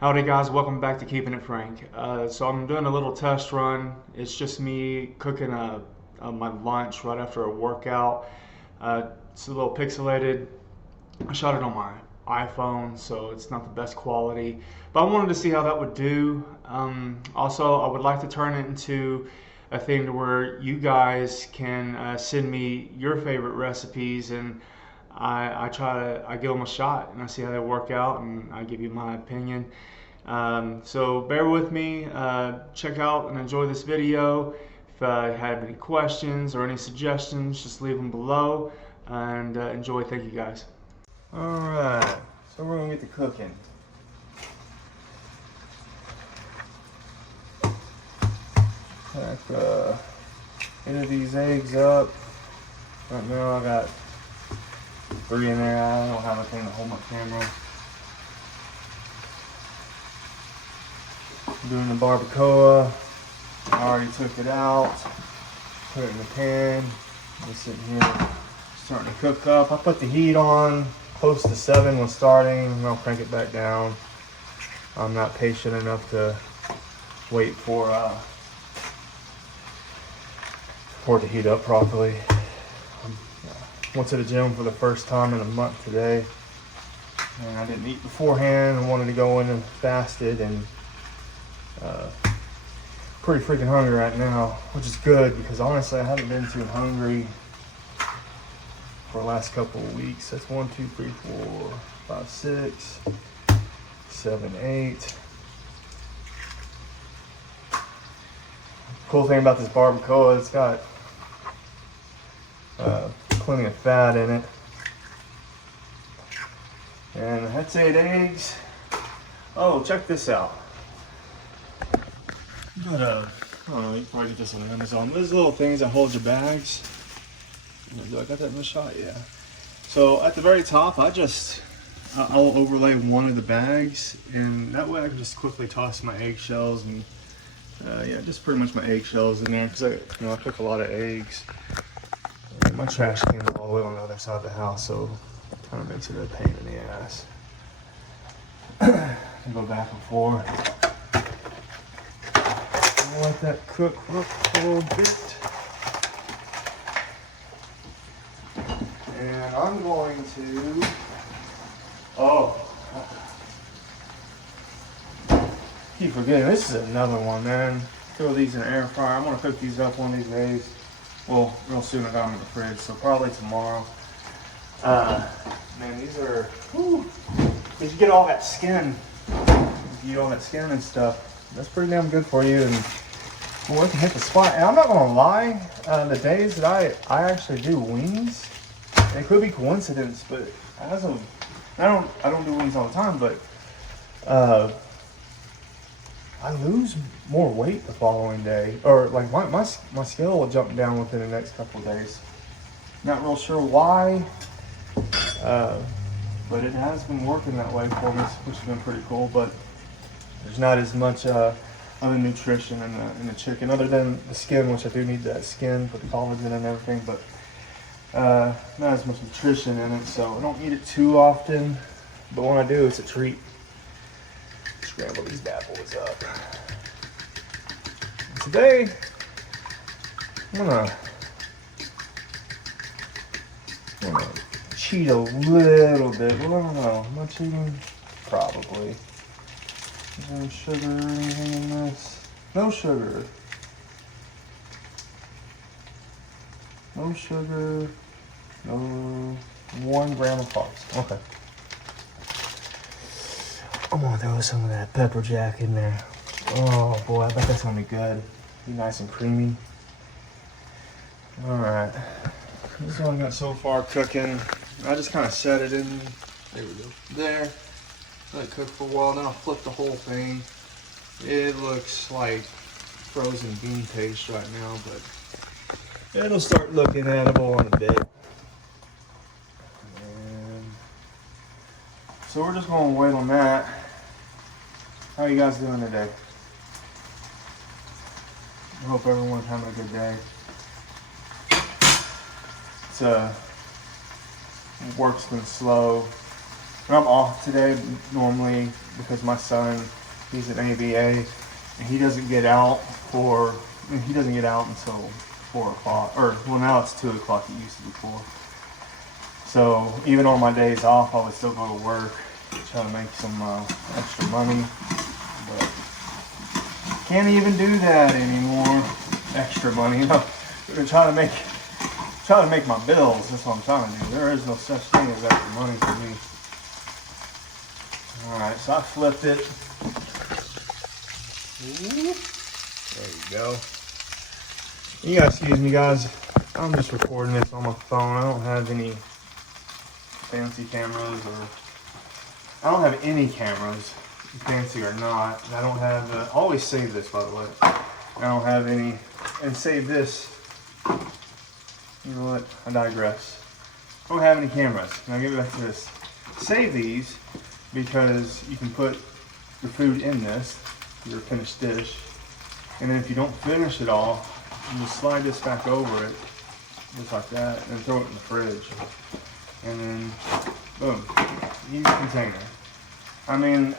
Howdy guys, welcome back to Keeping It Frank. So I'm doing a little test run. It's just me cooking my lunch right after a workout. It's a little pixelated. I shot it on my iPhone, so it's not the best quality. But I wanted to see how that would do. Also, I would like to turn it into a thing to where you guys can send me your favorite recipes, and I give them a shot and I see how they work out, and I give you my opinion. So bear with me, check out and enjoy this video. If you have any questions or any suggestions, just leave them below, and enjoy. Thank you guys. Alright, so we're gonna get to cooking. Crack 8 of these eggs up. Right now I got 3 in there. I don't have a thing to hold my camera. I'm doing the barbacoa. I already took it out, put it in the pan. Just sitting here starting to cook up. I put the heat on close to 7 when starting, and I'll crank it back down. I'm not patient enough to wait for it to heat up properly. Went to the gym for the first time in a month today, and I didn't eat beforehand. I wanted to go in and fasted, and pretty freaking hungry right now, which is good because honestly I haven't been too hungry for the last couple of weeks. That's 1, 2, 3, 4, 5, 6, 7, 8. Cool thing about this barbacoa, it's got plenty of fat in it. And that's 8 eggs. Oh, check this out. Got I don't know, you can probably get this on Amazon. There's little things that hold your bags. Do I got that in the shot? Yeah. So at the very top, I'll overlay one of the bags, and that way I can just quickly toss my eggshells and yeah, just pretty much my eggshells in there, because I cook a lot of eggs. And my trash can is all the way on the other side of the house, so it kind of makes it a pain in the ass. Go back and forth. I'll let that cook for a little bit. And I'm going to, keep forgetting, this is another one, man. Throw these in the air fryer. I'm gonna cook these up one of these days. Well, real soon. I got them in the fridge, so probably tomorrow. Man, these are, because you get all that skin. You eat all that skin and stuff. That's pretty damn good for you, and boy, it can hit the spot. And I'm not gonna lie, the days that I actually do wings, it could be coincidence, but as of, I don't do wings all the time, but I lose more weight the following day, or like my scale will jump down within the next couple of days. Not real sure why, but it has been working that way for me, which has been pretty cool. But there's not as much other nutrition in the chicken, other than the skin, which I do need that skin for the collagen and everything, but not as much nutrition in it, so I don't eat it too often, but when I do, it's a treat. Scramble these bad boys up. And today, I'm gonna cheat a little bit. Well, I don't know. Am I cheating? Probably. Is there sugar or anything in this? No sugar. No sugar. No. 1 gram of carbs. Okay. I'm gonna throw some of that pepper jack in there. Oh boy, I bet that's gonna be good. Be nice and creamy. Alright. This is what I got so far cooking. I just kind of set it in. There we go. There. Let it cook for a while, then I'll flip the whole thing. It looks like frozen bean paste right now, but it'll start looking edible in a bit. And so we're just gonna wait on that. How you guys doing today? I hope everyone's having a good day. It's work's been slow. And I'm off today normally because my son, he's at AVA, and he doesn't get out until 4 o'clock, or well, now it's 2 o'clock. It used to be 4. So even on my days off, I would still go to work, try to make some extra money, but can't even do that anymore. Extra money, I'm trying to make my bills. That's what I'm trying to do. There is no such thing as extra money for me. All right, so I flipped it. There you go. You gotta excuse me, guys. I'm just recording this on my phone. I don't have any fancy cameras, or I don't have any cameras, fancy or not. I don't have. Always save this, by the way. I don't have any, and save this. You know what? I digress. I don't have any cameras. Now get back to this. Save these because you can put the food in this, your finished dish, and then if you don't finish it all, you just slide this back over it, just like that, and throw it in the fridge. And then, boom, easy container. I mean,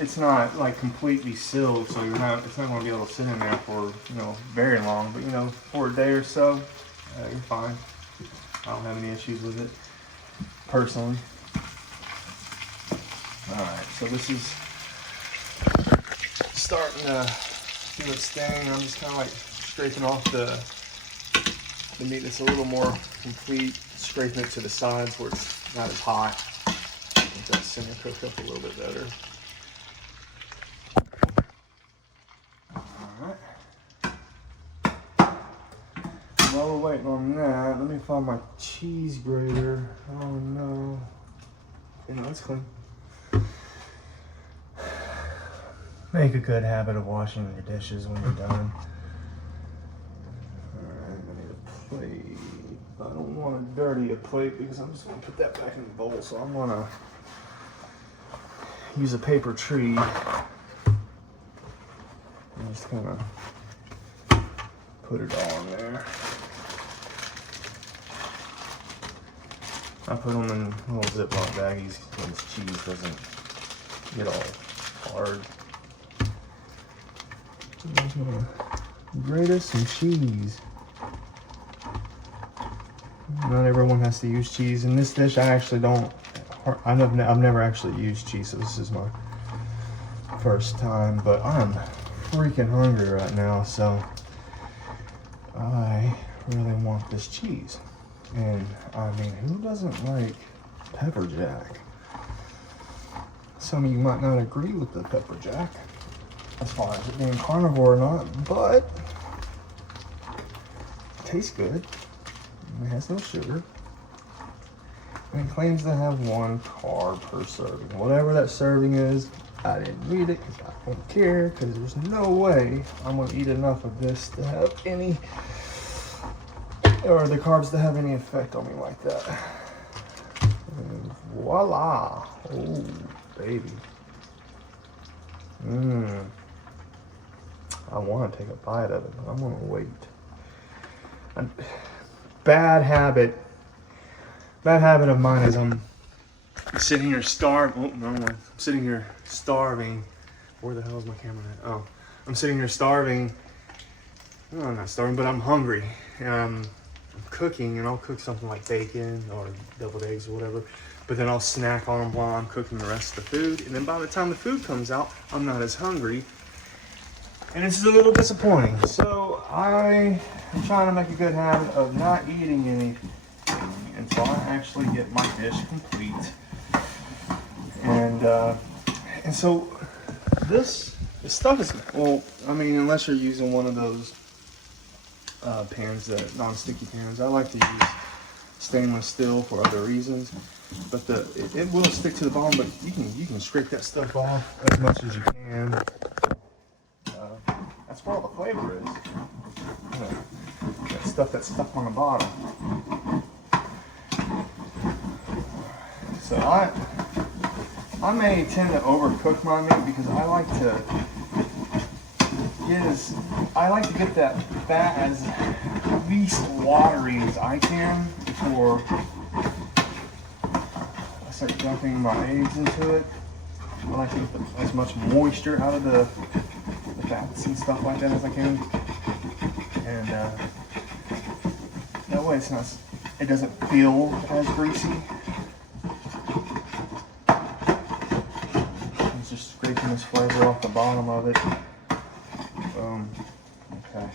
it's not like completely sealed, so it's not going to be able to sit in there for, very long, but for a day or so, you're fine. I don't have any issues with it, personally. Alright, so this is starting to do its thing. I'm just kind of like scraping off the meat that's a little more complete, scraping it to the sides where it's not as hot. Let that center cook up a little bit better. Alright. While we're waiting on that, let me find my cheese grater. Oh no. That's clean. Make a good habit of washing your dishes when you're done. Alright, I need a plate. I don't want to dirty a plate because I'm just going to put that back in the bowl. So I'm going to use a paper tree and just kind of put it all in there. I put them in little Ziploc baggies so this cheese doesn't get all hard. I'm just gonna grate us some cheese. Not everyone has to use cheese. In this dish, I actually don't. I've never actually used cheese, so this is my first time. But I'm freaking hungry right now, so I really want this cheese. And I mean, who doesn't like pepper jack? Some of you might not agree with the pepper jack as far as it being carnivore or not, but it tastes good. It has no sugar. And it claims to have 1 carb per serving. Whatever that serving is, I didn't read it because I don't care, because there's no way I'm going to eat enough of this to have any, or the carbs to have any effect on me like that. And voila. Oh, baby. I want to take a bite of it, but I'm going to wait. Bad habit of mine is I'm sitting here starving. Oh, wrong one. I'm sitting here starving. Where the hell is my camera at? Oh, I'm sitting here starving. Well, I'm not starving, but I'm hungry. And I'm cooking, and I'll cook something like bacon or deviled eggs or whatever. But then I'll snack on them while I'm cooking the rest of the food. And then by the time the food comes out, I'm not as hungry. And it's a little disappointing. So I am trying to make a good habit of not eating anything until I actually get my dish complete. And so this stuff is, well, I mean, unless you're using one of those pans, that non-sticky pans. I like to use stainless steel for other reasons, but it will stick to the bottom. But you can scrape that stuff off as much as you can. That's where all the flavor is. That stuff that's stuck on the bottom. So I may tend to overcook my meat because I like to get that fat as least watery as I can before start dumping my eggs into it. I like to get as much moisture out of the fats and stuff like that as I can. And that way it doesn't feel as greasy. It's just scraping this flavor off the bottom of it. Boom. Okay.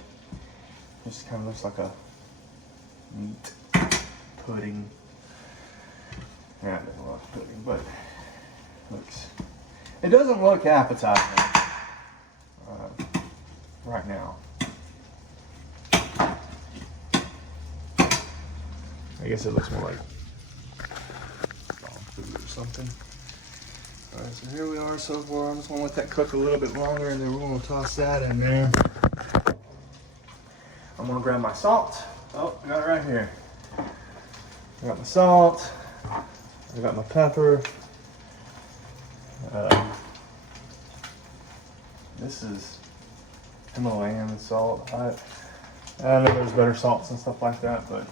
Just kind of looks like a meat pudding. Yeah, it doesn't look pudding, but it doesn't look appetizing right now. I guess it looks more like dog food or something. Alright, so here we are so far. I'm just gonna let that cook a little bit longer and then we're gonna toss that in there. I'm gonna grab my salt. Oh, I got it right here. I got my salt. I got my pepper. This is Himalayan salt. I know there's better salts and stuff like that, but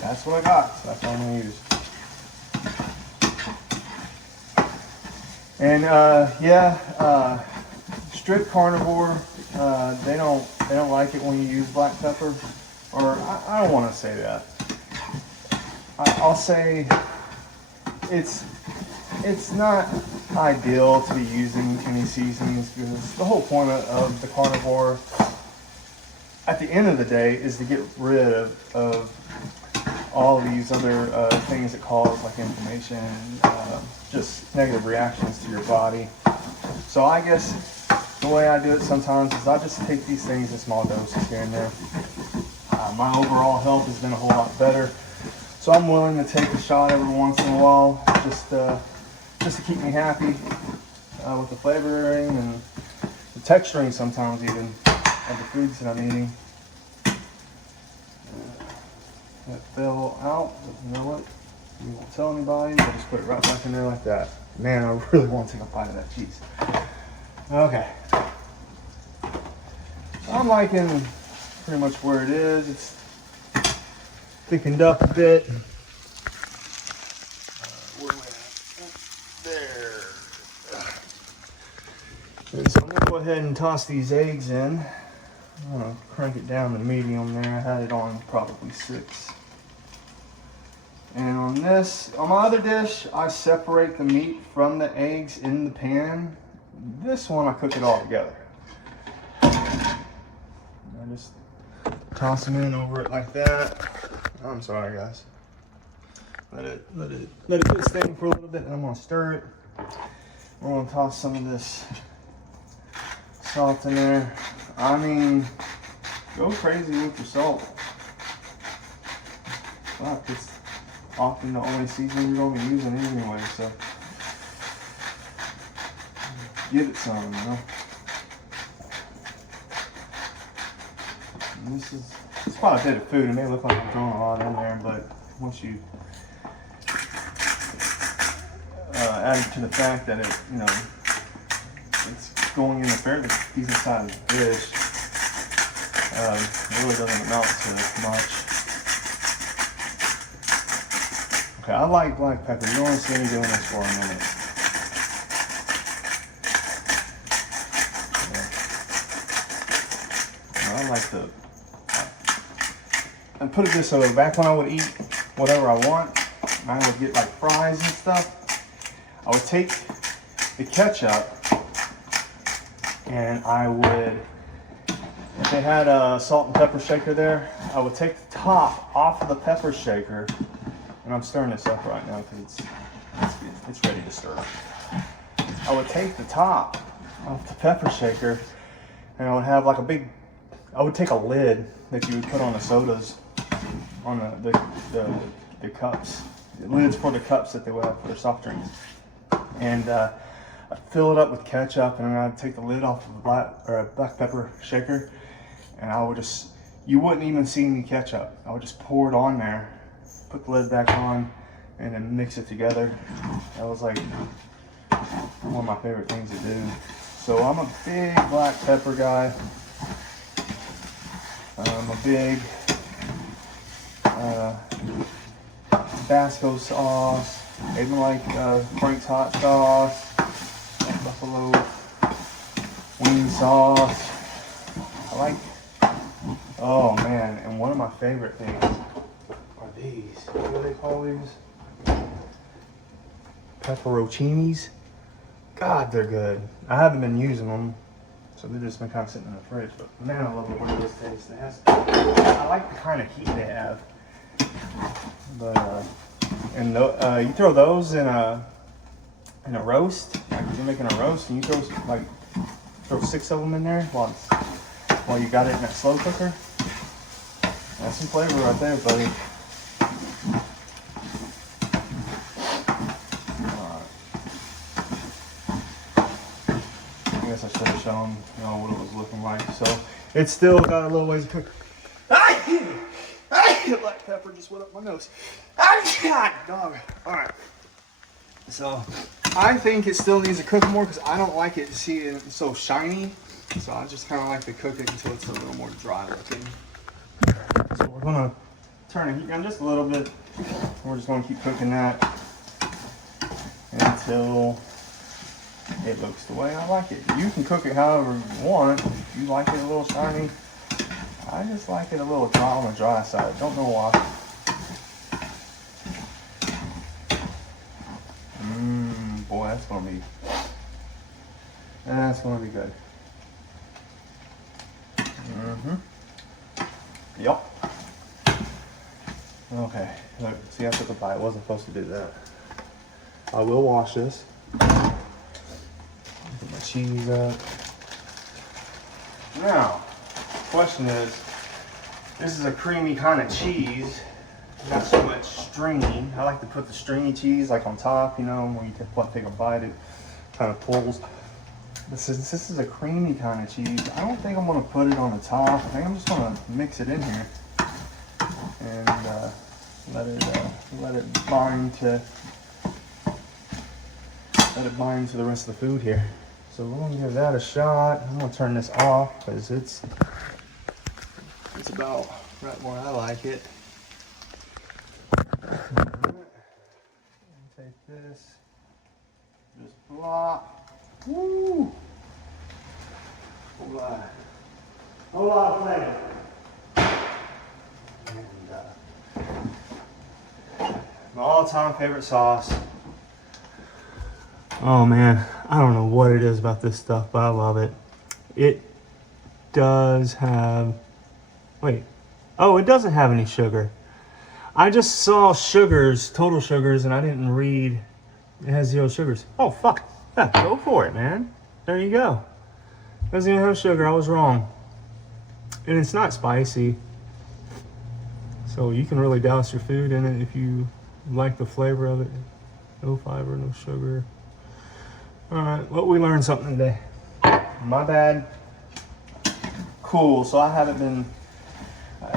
that's what I got, so that's what I'm gonna use. And strict carnivore, they don't like it when you use black pepper, or I don't want to say that. I'll say it's not ideal to be using any seasonings, because the whole point of the carnivore at the end of the day is to get rid of all these other things that cause like inflammation, just negative reactions to your body. So I guess the way I do it sometimes is I just take these things in small doses here and there. My overall health has been a whole lot better, so I'm willing to take a shot every once in a while, just to keep me happy with the flavoring and the texturing sometimes even of the foods that I'm eating. That fell out, but you know what? You won't tell anybody, I'll just put it right back in there like that. Man, I really want to take a bite of that cheese. Okay. I'm liking pretty much where it is. It's thickened up a bit. Where am I at? There. And so I'm gonna go ahead and toss these eggs in. I'm gonna crank it down to medium there. I had it on probably 6. And on my other dish, I separate the meat from the eggs in the pan. This one, I cook it all together. I just toss them in over it like that. I'm sorry, guys. Let it do its thing for a little bit, and I'm gonna stir it. We're gonna toss some of this salt in there. I mean, go crazy with your salt. Fuck, it's often the only seasoning you're gonna be using anyway, so give it some, you know. And it's quite a bit of food. It may look like I'm throwing a lot in there, but once you add it to the fact that it's going in a fairly decent sized dish, it really doesn't amount to much. Okay, I like black pepper. You only see me doing this for a minute. I like to, and put it this way, back when I would eat whatever I want, I would get like fries and stuff, I would take the ketchup and I would, if they had a salt and pepper shaker there, I would take the top off of the pepper shaker, and I'm stirring this up right now because it's ready to stir. I would take the top off the pepper shaker, and I would have like I would take a lid that you would put on the sodas, on the cups, the lids for the cups that they would have for their soft drinks, and I'd fill it up with ketchup, and then I'd take the lid off of the black pepper shaker, and I would you wouldn't even see any ketchup. I would just pour it on there, put the lid back on, and then mix it together. That was like one of my favorite things to do. So I'm a big black pepper guy. I'm a big Tabasco sauce. Even like Frank's hot sauce, like buffalo wing sauce. I like, oh man, and one of my favorite things are these. What do they call these? Pepperoncinis. God, they're good. I haven't been using them, so they've just been kind of sitting in the fridge, but man, I love the way this tastes. I like the kind of heat they have. But and you throw those in a roast, like if you're making a roast, and you throw 6 of them in there while you got it in that slow cooker. That's some flavor right there, buddy. I guess I should have shown what it was looking like. So it's still got a little ways to cook. Black pepper just went up my nose. God, dog. All right. So I think it still needs to cook more because I don't like it so shiny. So I just kind of like to cook it until it's a little more dry looking. So we're gonna turn the heat down just a little bit. We're just gonna keep cooking that until it looks the way I like it. You can cook it however you want. If you like it a little shiny, I just like it a little dry on the dry side. Don't know why. Boy, that's gonna be good. Yep. Okay. Look, see, I took a bite. I wasn't supposed to do that. I will wash this. Put my cheese up. Now, question is, this is a creamy kind of cheese. Not so much stringy. I like to put the stringy cheese like on top, when you take a bite, it kind of pulls. This is a creamy kind of cheese. I don't think I'm gonna put it on the top. I think I'm just gonna mix it in here and let it bind to the rest of the food here. So we're gonna give that a shot. I'm gonna turn this off because it's about right where I like it. Take this, just plop. Woo! Whole lot of flavor. And my all-time favorite sauce. Oh man, I don't know what it is about this stuff, but I love it. It does have, it doesn't have any sugar. I just saw sugars, total sugars, and I didn't read it has 0 sugars. Oh fuck. Yeah, go for it, man. There you go. Doesn't even have sugar. I was wrong. And it's not spicy. So you can really douse your food in it if you like the flavor of it. No fiber, no sugar. Alright, well, we learned something today. My bad. Cool, so I haven't been...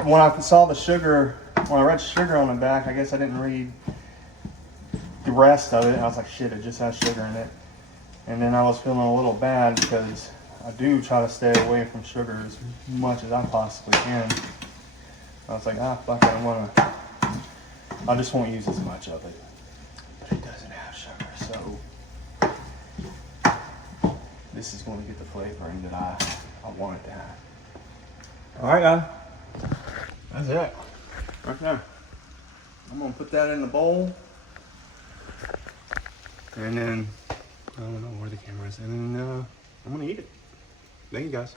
When I saw the sugar, when I read sugar on the back, I guess I didn't read the rest of it. I was like, shit, it just has sugar in it. And then I was feeling a little bad because I do try to stay away from sugar as much as I possibly can. I was like, fuck it, I just won't use as much of it. But it doesn't have sugar, so this is going to get the flavoring that I want it to have. Alright guys, that's it. Right there. I'm going to put that in the bowl. And then, I don't know where the camera is. And then I'm going to eat it. Thank you guys.